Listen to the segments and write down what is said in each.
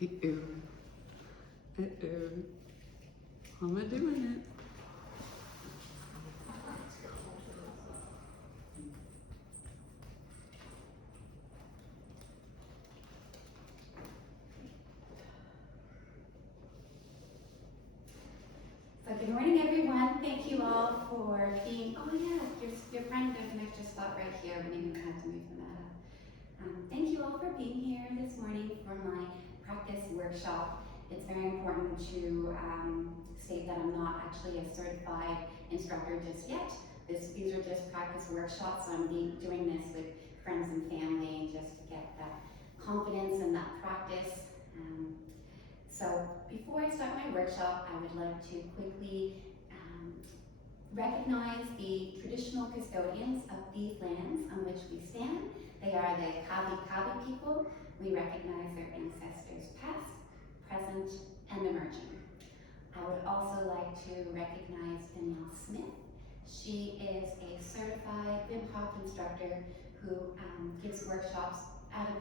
How am I doing it? So good morning, everyone. Thank you all for being, oh yeah, your friend, there's an extra spot right here. We didn't even have to move from that. Thank you all for being here this morning for my practice workshop. It's very important to state that I'm not actually a certified instructor just yet. These are just practice workshops, so I'm doing this with friends and family just to get that confidence and that practice. So before I start my workshop, I would like to quickly recognize the traditional custodians of these lands on which we stand. They are the Kabi people. We recognize their ancestors past, present, and emerging. I would also like to recognize Danielle Smith. She is a certified Wim Hof instructor who gives workshops out of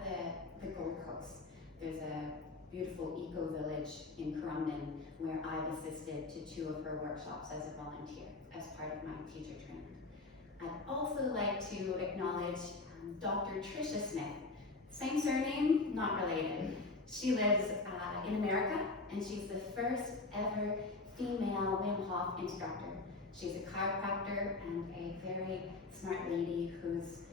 the Gold Coast. There's a beautiful eco-village in Currumbin where I've assisted to 2 of her workshops as a volunteer, as part of my teacher training. I'd also like to acknowledge Dr. Tricia Smith. Same surname, not related. She lives in America, and she's the first ever female Wim Hof instructor. She's a chiropractor and a very smart lady who's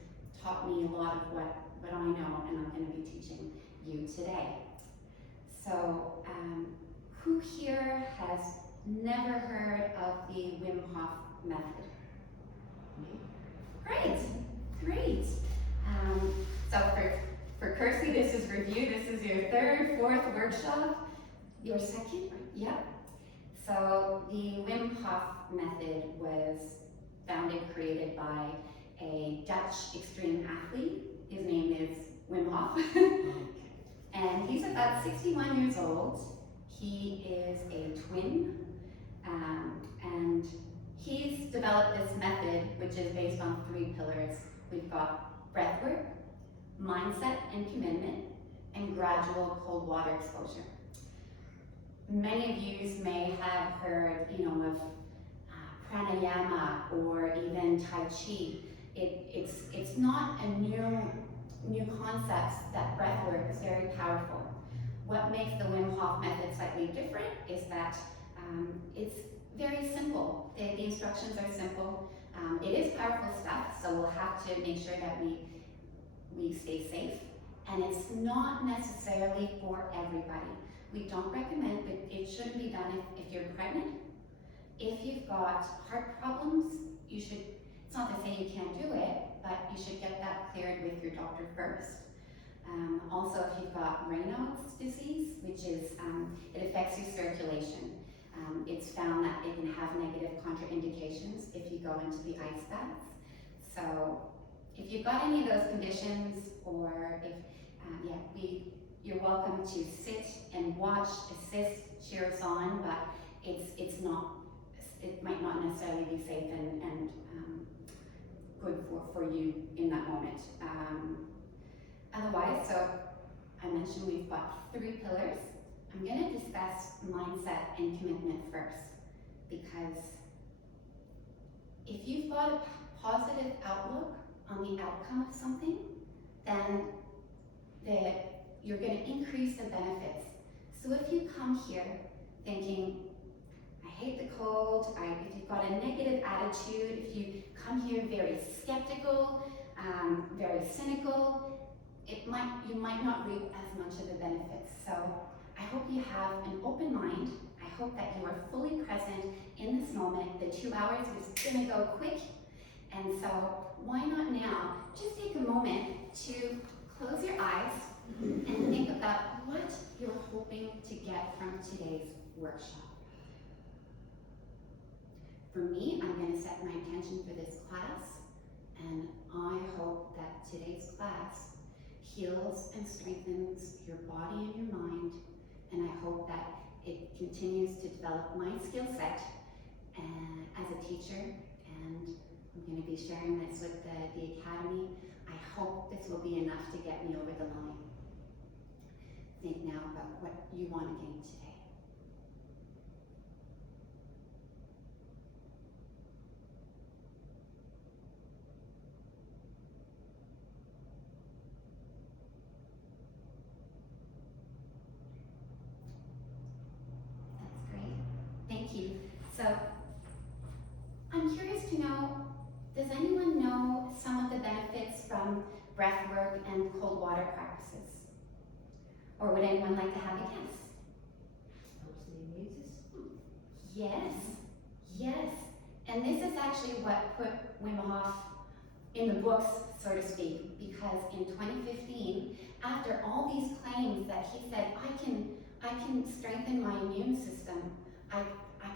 taught me a lot of what I know, and I'm going to be teaching you today. So, who here has never heard of the Wim Hof Method? Great. So for Kirsty, this is review. This is your 3rd, 4th workshop. Your 2nd? Yep. So the Wim Hof Method was created by a Dutch extreme athlete. His name is Wim Hof. And he's about 61 years old. He is a twin, and he's developed this method, which is based on 3 pillars. We've got breathwork, mindset and commitment, and gradual cold water exposure. Many of you may have heard, of pranayama or even Tai Chi. It's not a new concept. That breathwork is very powerful. What makes the Wim Hof method slightly different is that it's very simple. The instructions are simple. It is powerful stuff, so we'll have to make sure that we stay safe. And it's not necessarily for everybody. We don't recommend, but it shouldn't be done if you're pregnant. If you've got heart problems, you should, it's not to say you can't do it, but you should get that cleared with your doctor first. Also, if you've got Raynaud's disease, which is, it affects your circulation. It's found that it can have negative contraindications if you go into the ice baths. So if you've got any of those conditions, or if, you're welcome to sit and watch, assist, cheer us on, but it might not necessarily be safe and good for you in that moment. Otherwise, so I mentioned we've got 3 pillars. I'm going to discuss mindset and commitment first, because if you've got a positive outlook on the outcome of something, then you're going to increase the benefits. So if you come here thinking, I hate the cold, if you've got a negative attitude, if you come here very skeptical, very cynical, you might not reap as much of the benefits. So I hope you have an open mind. I hope that you are fully present in this moment. The 2 hours is going to go quick, and so why not now just take a moment to close your eyes and think about what you're hoping to get from today's workshop. For me, I'm going to set my intention for this class, and I hope that today's class heals and strengthens your body and your mind, and I hope that it continues to develop my skill set as a teacher, and I'm going to be sharing this with the Academy. I hope this will be enough to get me over the line. think now about what you want to gain today. That's great. Thank you. So, I'm curious to know, does anyone know some of the benefits from breath work and cold water practices? Or would anyone like to have a guess? Helps the immune system. Yes, yes. And this is actually what put Wim Hof in the books, so to speak, because in 2015, after all these claims that he said, I can strengthen my immune system, I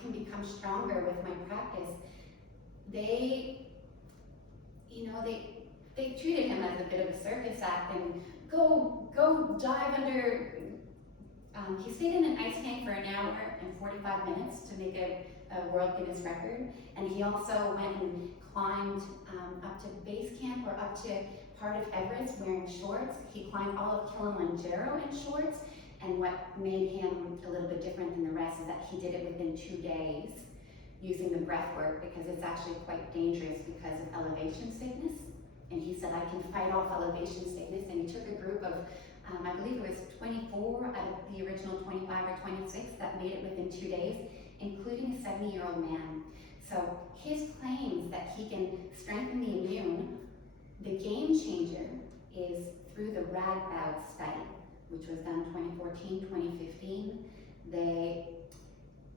can become stronger with my practice, they treated him as a bit of a circus act and go dive under. He stayed in an ice tank for an hour and 45 minutes to make a World Guinness record, and he also went and climbed up to base camp or up to part of Everest wearing shorts. He climbed all of Kilimanjaro in shorts, and what made him a little bit different than the rest is that he did it within 2 days using the breath work, because it's actually quite dangerous because of elevation sickness. And he said, I can fight off elevation sickness. And he took a group of, I believe it was 24 out of the original 25 or 26 that made it within 2 days, including a 70-year-old man. So his claims that he can strengthen the immune, the game changer is through the RADBOUD study, which was done 2014, 2015.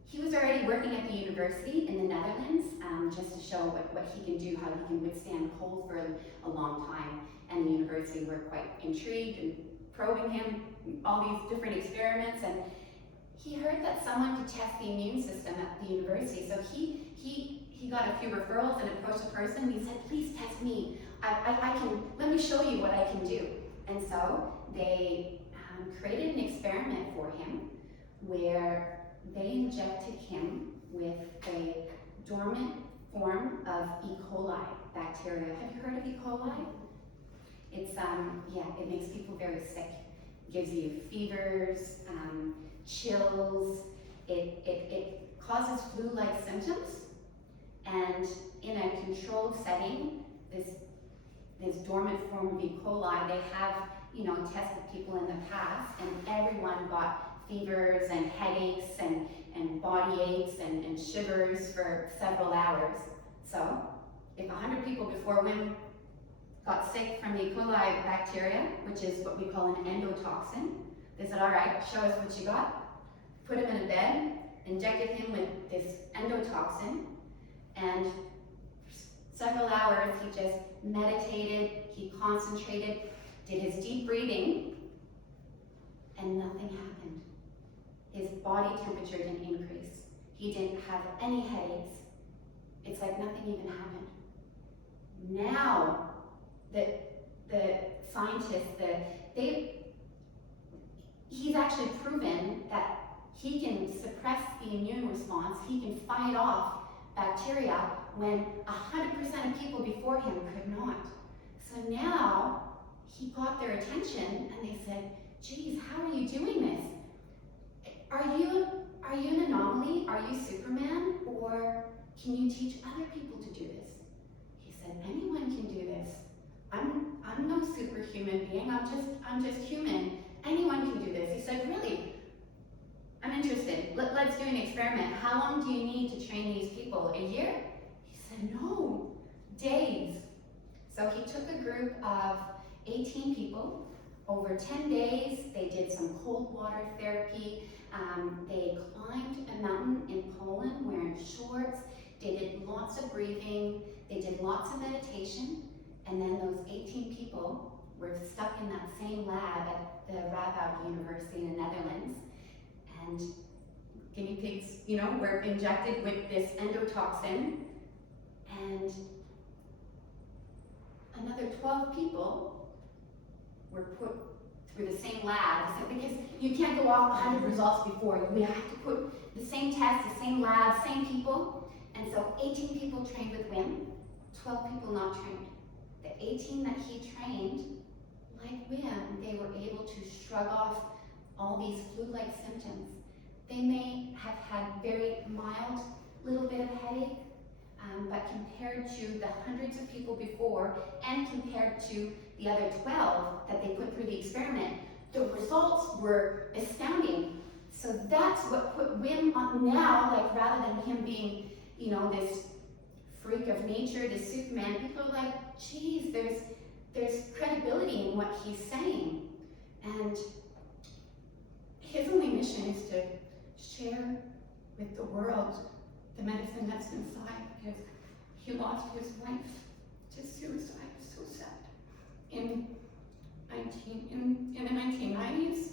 He was already working at the university in the Netherlands, just to show what he can do, how he can withstand cold for a long time. And the university were quite intrigued and probing him, all these different experiments. And he heard that someone could test the immune system at the university. So he got a few referrals and approached a person. He said, please test me. Let me show you what I can do. And so they created an experiment for him where they injected him with a dormant form of E. coli bacteria. Have you heard of E. coli? It's, it makes people very sick. It gives you fevers, chills. It causes flu-like symptoms. And in a controlled setting, this dormant form of E. coli, they have, tested people in the past, and everyone got fevers and headaches and body aches and shivers for several hours. So, if 100 people before Wim got sick from the E. coli bacteria, which is what we call an endotoxin, they said, all right, show us what you got. Put him in a bed, injected him with this endotoxin, and several hours he just meditated, he concentrated, did his deep breathing, and nothing happened. His body temperature didn't increase. He didn't have any headaches. It's like nothing even happened. Now, the scientists, he's actually proven that he can suppress the immune response. He can fight off bacteria when 100% of people before him could not. So now, he got their attention and they said, geez, how are you doing this? Are you an anomaly? Are you Superman? Or can you teach other people to do this? He said, anyone can do this. I'm no superhuman being. I'm just human. Anyone can do this. He said, really? I'm interested. Let's do an experiment. How long do you need to train these people? A year? He said, no, days. So he took a group of 18 people. Over 10 days, they did some cold water therapy. They climbed a mountain in Poland wearing shorts. They did lots of breathing. They did lots of meditation. And then those 18 people were stuck in that same lab at the Radboud University in the Netherlands. And guinea pigs, were injected with this endotoxin. And another 12 people were put through the same lab, because you can't go off 100 results before. We have to put the same test, the same lab, same people. And so 18 people trained with Wim, 12 people not trained. The 18 that he trained, like Wim, they were able to shrug off all these flu-like symptoms. They may have had very mild little bit of headache, but compared to the hundreds of people before and compared to the other 12 that they put through the experiment, the results were astounding. So that's what put Wim on now, like rather than him being, you know, this freak of nature, this Superman, people are like, geez, there's credibility in what he's saying. And his only mission is to share with the world the medicine that's inside, because he lost his wife to suicide. So sad. In the 1990s,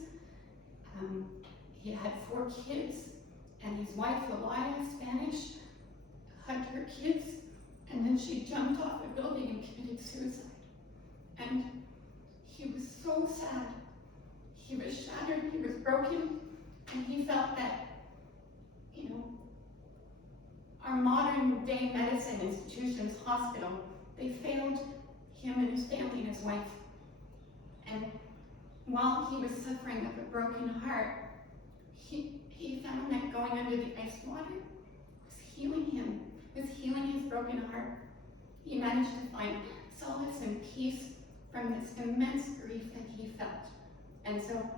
he had 4 kids, and his wife, Elia, Spanish, hugged her kids, and then she jumped off a building and committed suicide. And he was so sad. He was shattered, he was broken, and he felt that, you know, our modern day medicine institutions, hospital, they failed him and his family and his wife. And while he was suffering of a broken heart, he found that going under the ice water was healing him, was healing his broken heart. He managed to find solace and peace from this immense grief that he felt. And so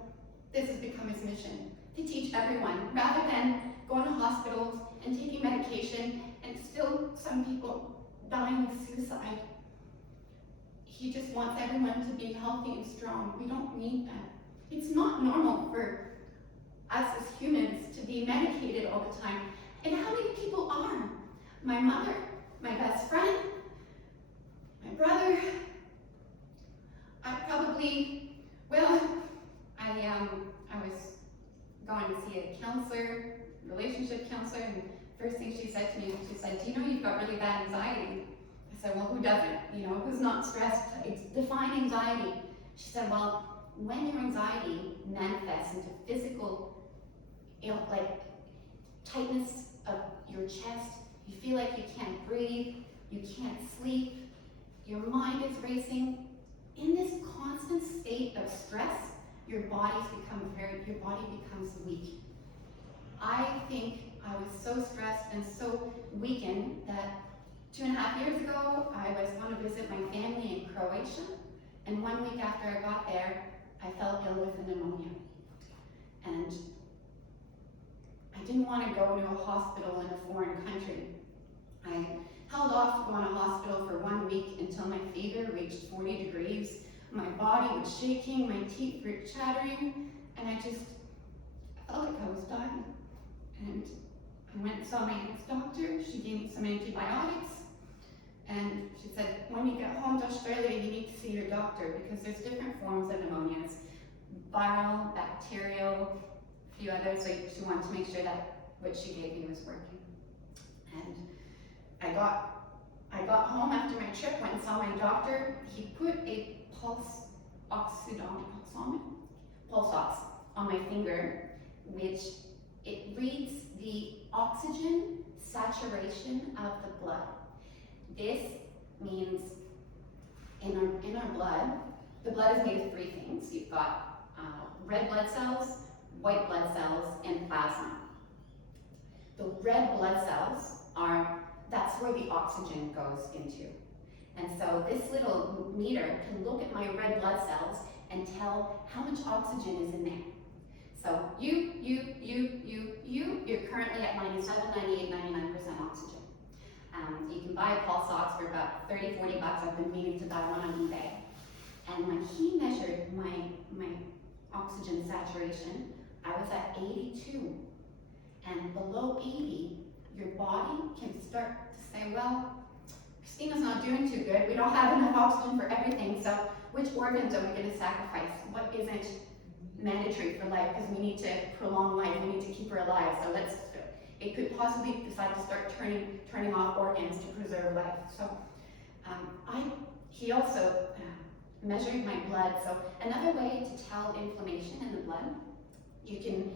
this has become his mission, to teach everyone, rather than going to hospitals and taking medication and still some people dying of suicide. He just wants everyone to be healthy and strong. We don't need that. It's not normal for us as humans to be medicated all the time. And how many people are? My mother, my best friend, my brother. I was going to see a counselor, relationship counselor, and first thing she said to me, she said, do you know you've got really bad anxiety? I said, well, who doesn't? You know, who's not stressed? Define anxiety. She said, well, when your anxiety manifests into physical, like tightness of your chest, you feel like you can't breathe, you can't sleep, your mind is racing. In this constant state of stress, your body becomes weak. I think I was so stressed and so weakened that 2.5 years ago, I was going to visit my family in Croatia, and 1 week after I got there, I fell ill with a pneumonia. And I didn't want to go to a hospital in a foreign country. I held off going to hospital for 1 week until my fever reached 40 degrees. My body was shaking, my teeth were chattering, and I felt like I was dying. And I went and saw my aunt's doctor. She gave me some antibiotics, and she said, when you get home to Australia, you need to see your doctor because there's different forms of pneumonias, viral, bacterial, a few others. So she wanted to make sure that what she gave me was working. And I got home after my trip, went and saw my doctor. He put a pulse ox on my finger, which it reads the oxygen saturation of the blood. This means in our blood, the blood is made of 3 things. You've got red blood cells, white blood cells, and plasma. The red blood cells that's where the oxygen goes into. And so this little meter can look at my red blood cells and tell how much oxygen is in there. So you're currently at 97, 98, 99% oxygen. You can buy a pulse ox for about 30, 40 bucks. I've been meaning to buy one on eBay. And when he measured my oxygen saturation, I was at 82. And below 80, your body can start to say, well, Christina's not doing too good. We don't have enough oxygen for everything, so which organs are we going to sacrifice? What isn't mandatory for life? Because we need to prolong life. We need to keep her alive. So it could possibly decide to start turning off organs to preserve life. So he also measured my blood. So another way to tell inflammation in the blood, they can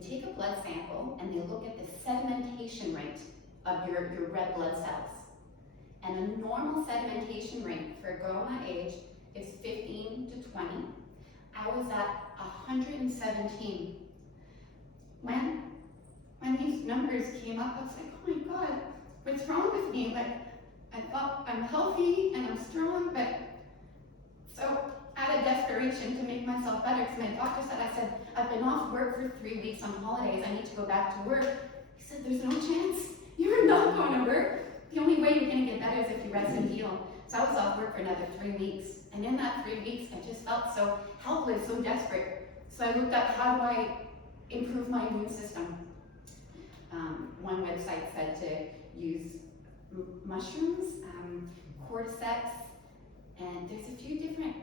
take a blood sample and they look at the sedimentation rate of your red blood cells. And a normal sedimentation rate for a girl my age is 15 to 20. I was at 117. When these numbers came up, I was like, oh my God, what's wrong with me? Like, I thought I'm healthy and I'm strong, but so out of desperation to make myself better, because my doctor said, I've been off work for 3 weeks on holidays, I need to go back to work. He said, there's no chance, you're not going to work. The only way you're going to get better is if you rest and heal. So I was off work for another 3 weeks, and in that 3 weeks, I just felt so helpless, so desperate. So I looked up, how do I improve my immune system? One website said to use mushrooms, cordyceps, and there's a few different,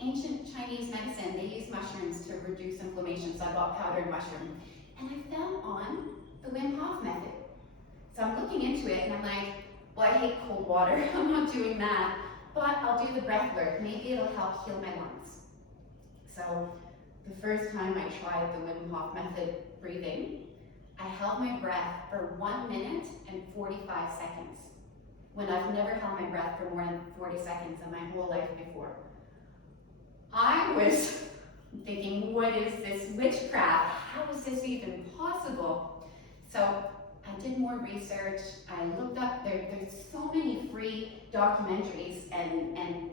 ancient Chinese medicine, they use mushrooms to reduce inflammation, so I bought powdered mushroom. And I fell on the Wim Hof Method. So I'm looking into it and I'm like, well, I hate cold water, I'm not doing that, but I'll do the breath work, maybe it'll help heal my lungs. So the first time I tried the Wim Hof Method breathing, I held my breath for 1 minute and 45 seconds, when I've never held my breath for more than 40 seconds in my whole life before. I was thinking, what is this witchcraft? How is this even possible? So I did more research, I looked up, there's so many free documentaries and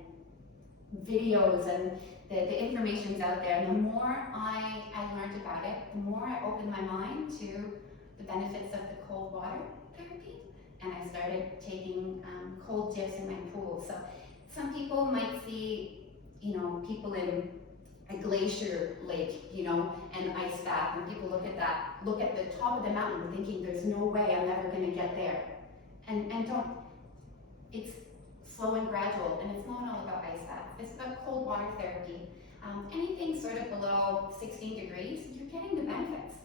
videos, and the information's out there. And the more I learned about it, the more I opened my mind to the benefits of the cold water therapy. And I started taking cold dips in my pool. So some people might see, people in a glacier lake, and ice bath, and people look at the top of the mountain thinking there's no way I'm ever gonna get there. And it's slow and gradual, and it's not all about ice baths. It's about cold water therapy. Anything sort of below 16 degrees, you're getting the benefits.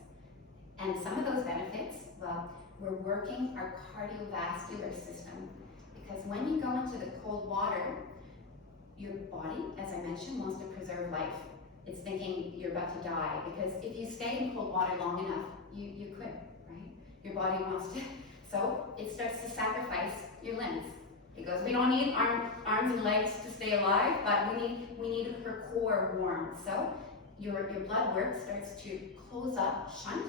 And some of those benefits, well, we're working our cardiovascular system, because when you go into the cold water, your body, as I mentioned, wants to preserve life. It's thinking you're about to die, because if you stay in cold water long enough, you quit, right? Your body wants to, so it starts to sacrifice your limbs. It goes, we don't need arms and legs to stay alive, but we need her core warm. So your blood work starts to close up, shunt,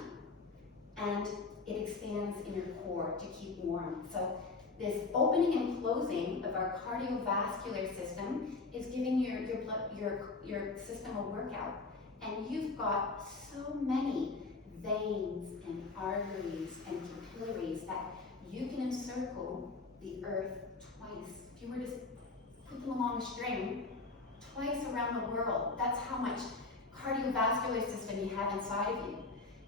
and it expands in your core to keep warm. So this opening and closing of our cardiovascular system is giving your system a workout. And you've got so many veins and arteries and capillaries that you can encircle the earth twice. If you were to put them along a string, twice around the world, that's how much cardiovascular system you have inside of you.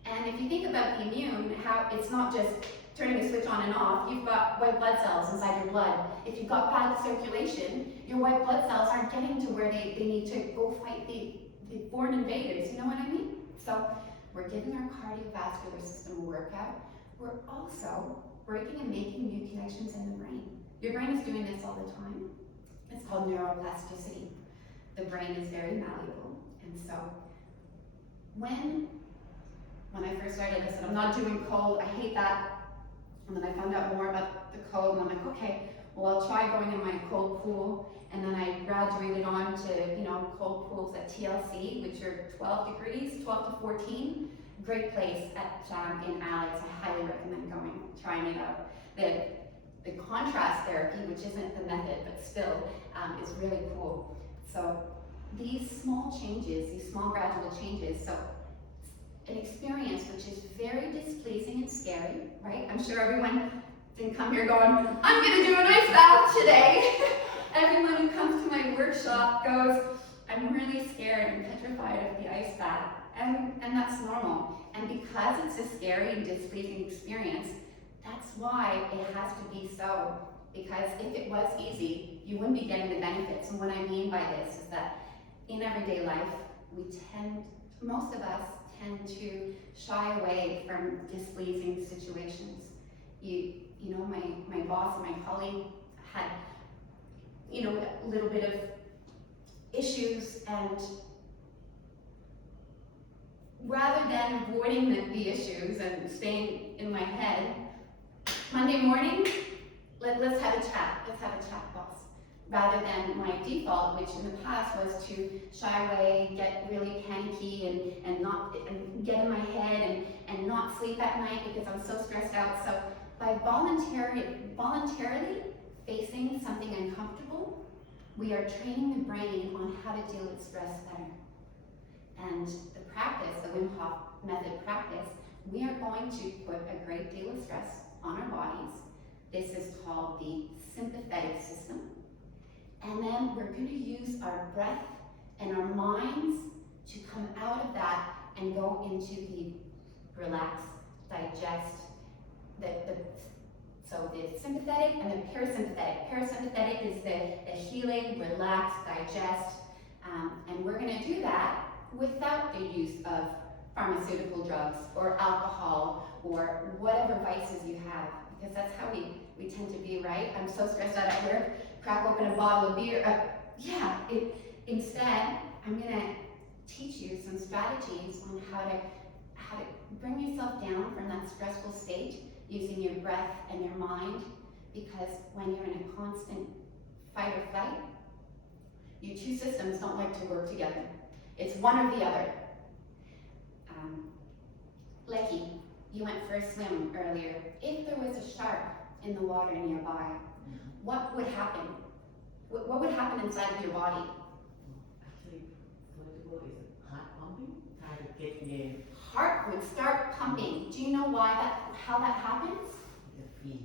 And if you think about the immune, how it's not just turning a switch on and off, you've got white blood cells inside your blood. If you've got bad circulation, your white blood cells aren't getting to where they need to go fight the foreign invaders, you know what I mean? So we're giving our cardiovascular system a workout. We're also breaking and making new connections in the brain. Your brain is doing this all the time. It's called neuroplasticity. The brain is very malleable. And so when I first started, I said, I'm not doing cold, I hate that. And then I found out more about the cold, and I'm like, okay, well, I'll try going in my cold pool. And then I graduated on to, cold pools at TLC, which are 12 degrees, 12 to 14. Great place in Alex. I highly recommend trying it out. The contrast therapy, which isn't the method, but still is really cool. So these small changes, these small gradual changes, so an experience which is very displeasing and scary, right? I'm sure everyone didn't come here going, I'm gonna do an ice bath today. Everyone who comes to my workshop goes, I'm really scared and petrified of the ice bath. And that's normal. And because it's a scary and displeasing experience, that's why it has to be so. Because if it was easy, you wouldn't be getting the benefits. And what I mean by this is that in everyday life, most of us tend to shy away from displeasing situations. My boss and my colleague had, a little bit of issues, and rather than avoiding the issues and staying in my head, Monday morning, let's have a chat. Let's have a chat, boss. rather than my default, which in the past was to shy away, get really panicky, and not and get in my head and not sleep at night because I'm so stressed out. So by voluntarily facing something uncomfortable, we are training the brain on how to deal with stress better. And the practice, the Wim Hof Method practice, we are going to put a great deal of stress on our bodies. This is called the sympathetic system. And then we're going to use our breath and our minds to come out of that and go into the relax, digest, so the sympathetic and the parasympathetic. Parasympathetic is the healing, relax, digest, and we're going to do that without the use of pharmaceutical drugs or alcohol or whatever vices you have, because that's how we tend to be, right? I'm so stressed out at work, crack open a bottle of beer. Instead, I'm going to teach you some strategies on how to bring yourself down from that stressful state using your breath and your mind, because when you're in a constant fight or flight, your two systems don't like to work together. It's one or the other. Lecky, you went for a swim earlier. If there was a shark in the water nearby, what would happen? What would happen inside of your body? Actually, first of all, is heart pumping, try to get the Heart would start pumping. Do you know how that happens? fear.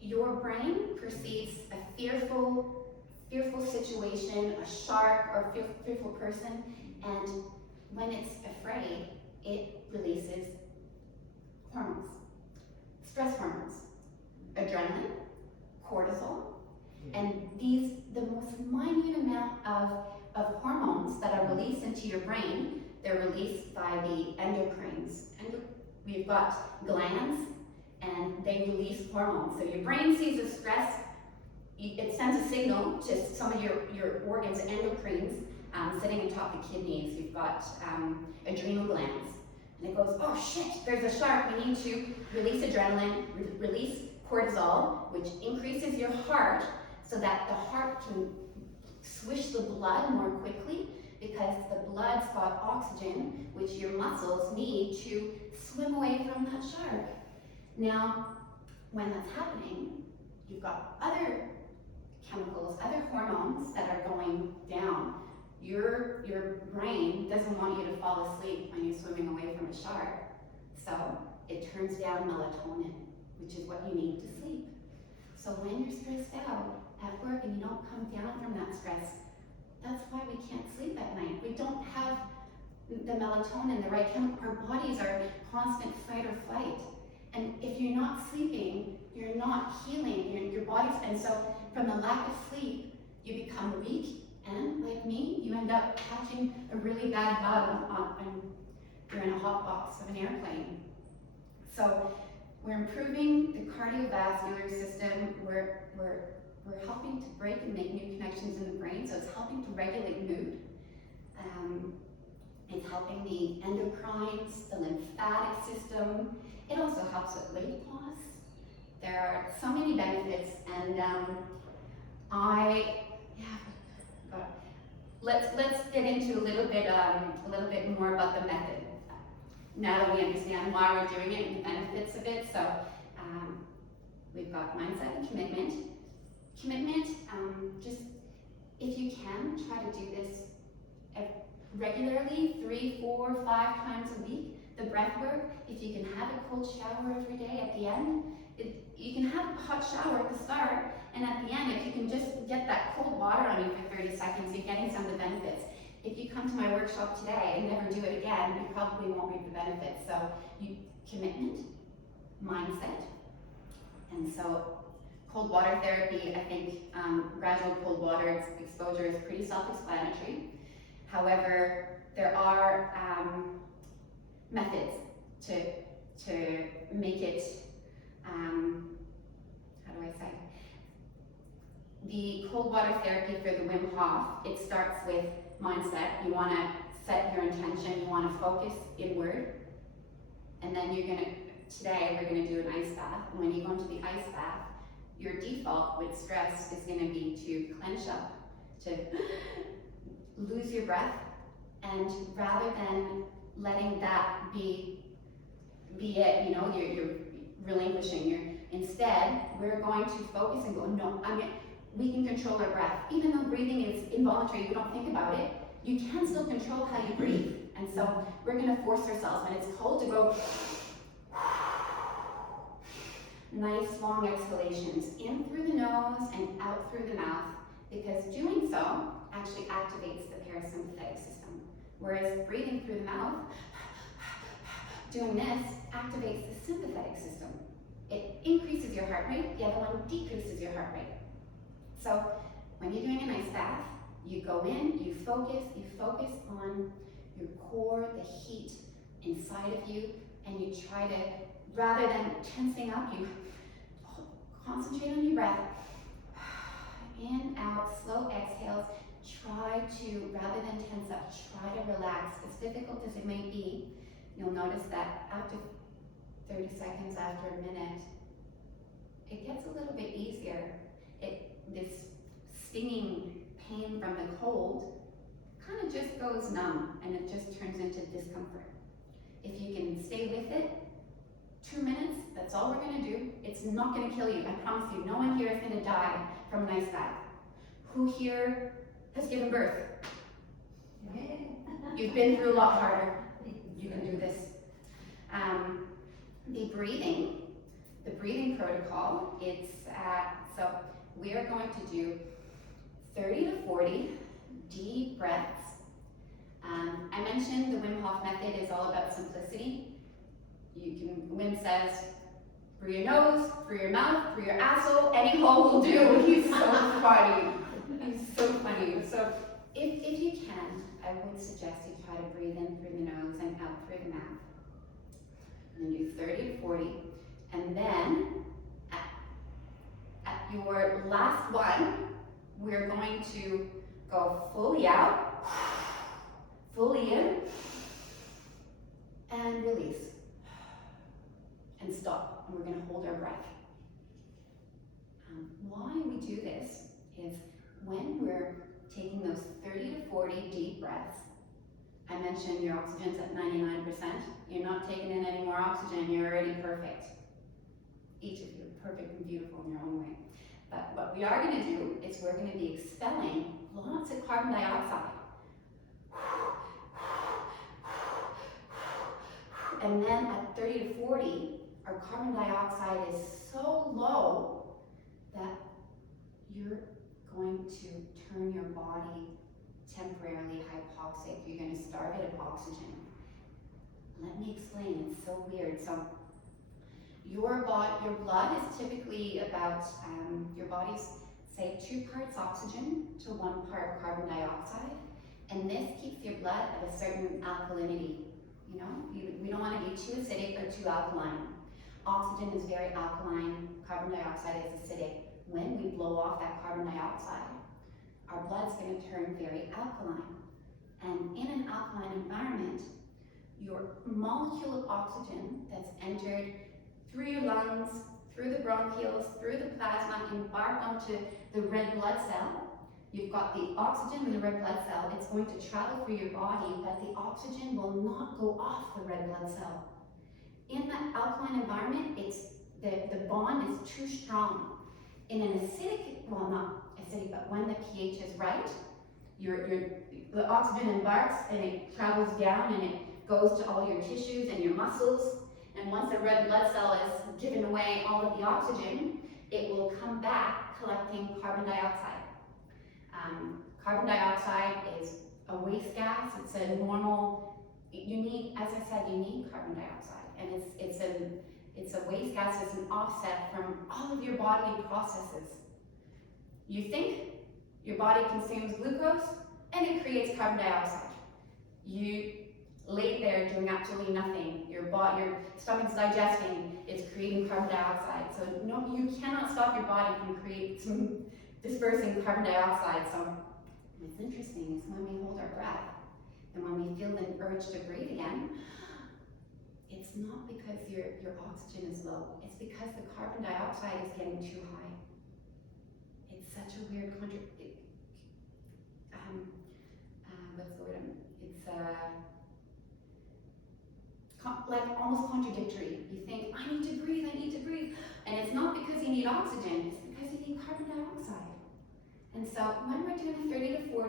Your brain perceives a fearful situation, a shark or a fearful person, and when it's afraid, it releases hormones, stress hormones, adrenaline, cortisol, and the most minute amount of hormones that are released into your brain, they're released by the endocrines. And we've got glands, and they release hormones. So your brain sees the stress, it sends a signal to some of your organs, endocrines, sitting atop the kidneys. You've got adrenal glands. And it goes, oh shit, there's a shark. We need to release adrenaline, release cortisol, which increases your heart so that the heart can swish the blood more quickly, because the blood's got oxygen, which your muscles need to swim away from that shark. Now, when that's happening, you've got other chemicals, other hormones that are going down. Your brain doesn't want you to fall asleep when you're swimming away from a shark, so it turns down melatonin, which is what you need to sleep. So when you're stressed out at work and you don't come down from that stress, that's why we can't sleep at night. We don't have the melatonin, the right chemical. Our bodies are constant fight or flight. And if you're not sleeping, you're not healing your bodies. And so from the lack of sleep, you become weak. And like me, you end up catching a really bad bug when you're in a hot box of an airplane. So we're improving the cardiovascular system. We're helping to break and make new connections in the brain, so it's helping to regulate mood. It's helping the endocrines, the lymphatic system. It also helps with weight loss. There are so many benefits, and let's get into a little bit more about the method. Now that we understand why we're doing it and the benefits of it, so we've got mindset and commitment. Commitment, just if you can, try to do this regularly, 3, 4, 5 times a week. The breath work, if you can have a cold shower every day at the end, you can have a hot shower at the start, and at the end, if you can just get that cold water on you for 30 seconds, you're getting some of the benefits. If you come to my workshop today and never do it again, you probably won't reap the benefits. So commitment, mindset, and so cold water therapy, I think gradual cold water exposure is pretty self-explanatory. However, there are methods to make it, how do I say? The cold water therapy for the Wim Hof, it starts with mindset. You want to set your intention, you want to focus inward, and then today we're going to do an ice bath. And when you go into the ice bath, your default with stress is going to be to clench up, to lose your breath, and rather than letting that be it, you know, you're relinquishing. Instead, we're going to focus and go, no, we can control our breath. Even though breathing is involuntary, we don't think about it, you can still control how you breathe. And so we're going to force ourselves when it's cold to go nice long exhalations in through the nose and out through the mouth, because doing so actually activates the parasympathetic system. Whereas breathing through the mouth, doing this activates the sympathetic system. It increases your heart rate, the other one decreases your heart rate. So when you're doing an ice bath, you go in, you focus on your core, the heat inside of you, and you try to, rather than tensing up, you concentrate on your breath. In, out, slow exhales. Try to, rather than tense up, try to relax. As difficult as it may be, you'll notice that after 30 seconds, after a minute, it gets a little bit easier. This stinging pain from the cold kind of just goes numb, and it just turns into discomfort. If you can stay with it, 2 minutes, that's all we're going to do. It's not going to kill you. I promise you, no one here is going to die from an ice bath. Who here has given birth? You've been through a lot harder. You can do this. The breathing protocol, so we are going to do 30 to 40 deep breaths. I mentioned the Wim Hof Method is all about simplicity. Wim says, through your nose, through your mouth, through your asshole, any hole will do. He's so funny. He's so funny. So if you can, I would suggest you try to breathe in through the nose and out through the mouth. And then do 30 to 40. And then at your last one, we're going to go fully out, fully in, and release. And stop, and we're going to hold our breath. Why we do this is when we're taking those 30 to 40 deep breaths, I mentioned your oxygen's at 99%. You're not taking in any more oxygen, you're already perfect. Each of you are perfect and beautiful in your own way. But what we are going to do is we're going to be expelling lots of carbon dioxide. And then at 30 to 40, our carbon dioxide is so low that you're going to turn your body temporarily hypoxic. You're going to starve it of oxygen. Let me explain, it's so weird. So your blood is typically about, your body's say 2 parts oxygen to 1 part carbon dioxide. And this keeps your blood at a certain alkalinity. You know, we don't want to be too acidic or too alkaline. Oxygen is very alkaline, carbon dioxide is acidic. When we blow off that carbon dioxide, our blood's going to turn very alkaline. And in an alkaline environment, your molecule of oxygen that's entered through your lungs, through the bronchioles, through the plasma, embarked onto the red blood cell. You've got the oxygen in the red blood cell. It's going to travel through your body, but the oxygen will not go off the red blood cell. In that alkaline environment, the bond is too strong. In an acidic, well, not acidic, but when the pH is right, the oxygen embarks and it travels down and it goes to all your tissues and your muscles. And once the red blood cell is given away all of the oxygen, it will come back collecting carbon dioxide. Carbon dioxide is a waste gas. It's a normal, you need carbon dioxide. And it's a waste gas, it's an offset from all of your bodily processes. You think your body consumes glucose and it creates carbon dioxide. You lay there doing absolutely nothing. Your stomach's digesting, it's creating carbon dioxide. So no, you cannot stop your body from dispersing carbon dioxide. So what's interesting is when we hold our breath and when we feel the urge to breathe again, it's not because your oxygen is low, it's because the carbon dioxide is getting too high. such a weird what's the word? It's like almost contradictory. You think, I need to breathe, and it's not because you need oxygen, it's because you need carbon dioxide. And so when we're doing a 30 to 40